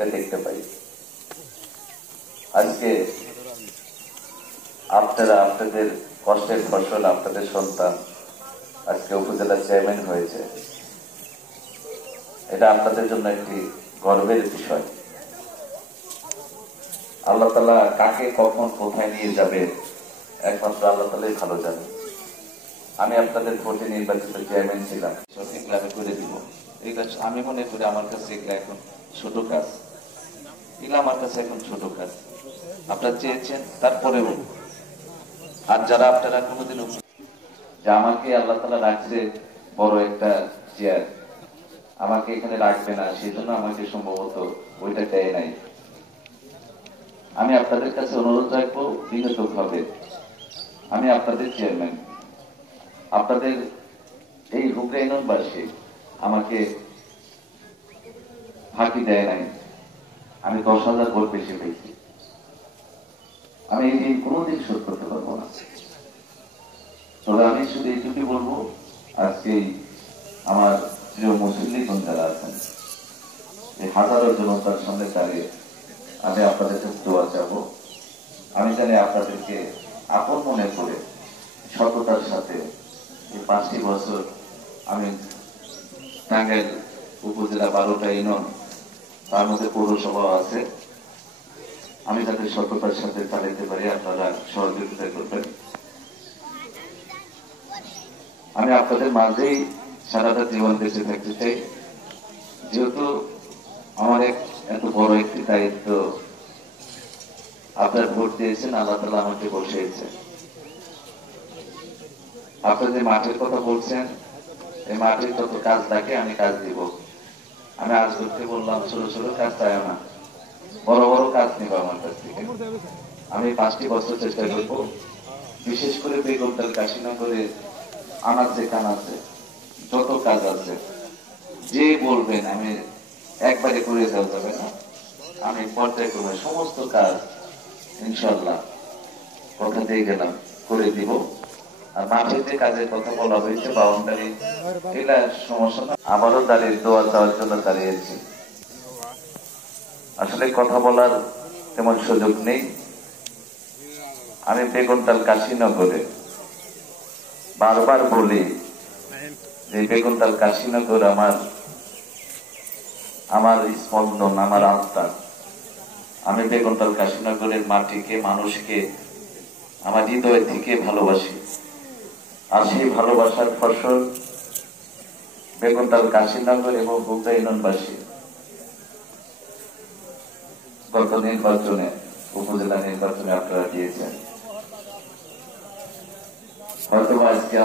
এটা দেখতে পাই। আজকে আপনারা আপনাদের কষ্টের ফসল, আপনাদের সন্তান আজকে উপজেলা চেয়ারম্যান হয়েছে, এটা আপনাদের জন্য একটি গর্বের বিষয়। আল্লাহ তাআলা কাকে কখন কোথায় নিয়ে যাবে একমাত্র আল্লাহ তাআলাই ভালো জানে। আমি আপনাদের ভোটে নির্বাচিত চেয়ারম্যান ছিলাম, এগুলো আমি করে দিব। এগুলো আমি মনে করি আমার কাছে এগুলো এখন ছোট কাজ, এগুলো আমার কাছে এখন ছোট কাজ। আপনারা চেয়েছেন তারপরেও, আর যারা আপনারা কোনোদিন যে আমাকে আল্লাহ তাআলা রাখছে বড় একটা চেয়ার, আমাকে এখানে রাখবে না, সেই জন্য আমাকে সম্ভবত ওইটা দেয় নাই। আমি আপনাদের কাছে অনুরোধ রাখবো বিনীতভাবে, আমি আপনাদের চেয়ারম্যান, আপনাদের এই হুগলি ইউনিয়নবাসী আমাকে ফাঁকি দেয় নাই। আমি 10,000 ভোট বেশি পেয়েছি। আমি এই দিন কোনোদিন শোধ করতে পারবো না। তবে আমি শুধু এইটুকুই বলবো, আজকে আমার প্রিয় মুসলিম যারা আছেন, এই হাজারো জনতার সামনে দাঁড়িয়ে আমি আপনাদের কাছে দোয়া চাবো। আমি জানি আপনাদেরকে আপন মনে করে সততার সাথে এই 5টি বছর আমি টাঙ্গাইল উপজেলা 12টা ইউনিয়ন, তার মধ্যে পৌরসভা আছে, আমি যাতে সততার সাথে চালাইতে পারি আপনারা সহযোগিতা করবেন। আমি আপনাদের মাঝেই সারাটা জীবন বেঁচে থাকতে চাই। যেহেতু আমার এত বড় একটি দায়িত্ব, আপনার ভোট দিয়েছেন, আল্লাহ তাআলা আমাকে বসিয়েছে। আপনারা যে মাঠের কথা বলছেন, এই মাঠের যত কাজ থাকে আমি কাজ দিব। আমি আজ করতে বললাম ছোট ছোট কাজ চাই না, বড় বড় কাজ নিব আমার কাছ থেকে। আমি 5টি বছর চেষ্টা করব, বিশেষ করে বেগমতাল কাশীনগরে আমার যে কাজ আছে, যত কাজ আছে, যে বলবেন আমি একবারে করে যাওয়া যাবে না, আমি পর্যায়ক্রমে সমস্ত কাজ ইনশাআল্লাহ কথা দিয়ে গেলাম করে দিব। আর মাঠের যে কাজের কথা বলা হয়েছে, বাউন্ডারি, এগুলা সমস্যা না। আমারও দাঁড়িয়ে দোয়া চাওয়ার জন্য দাঁড়িয়েছি। আসলে কথা বলার তেমন সুযোগ নেই। আমি বেগমতাল কাশীনগরে বারবার বলি যে বেগমতাল কাশীনগর আমার স্পন্দন, আমার আত্মা। আমি বেগমতাল কাশীনগরের মাটিকে, মানুষকে আমার হৃদয় থেকে ভালোবাসি। আর সেই ভালোবাসার ফসল বেগমতাল কাশীনগর এবং হুগলি ইউনিয়নবাসী গত নির্বাচনে, উপজেলা নির্বাচনে আপনারা দিয়েছেন। হয়তো আজকে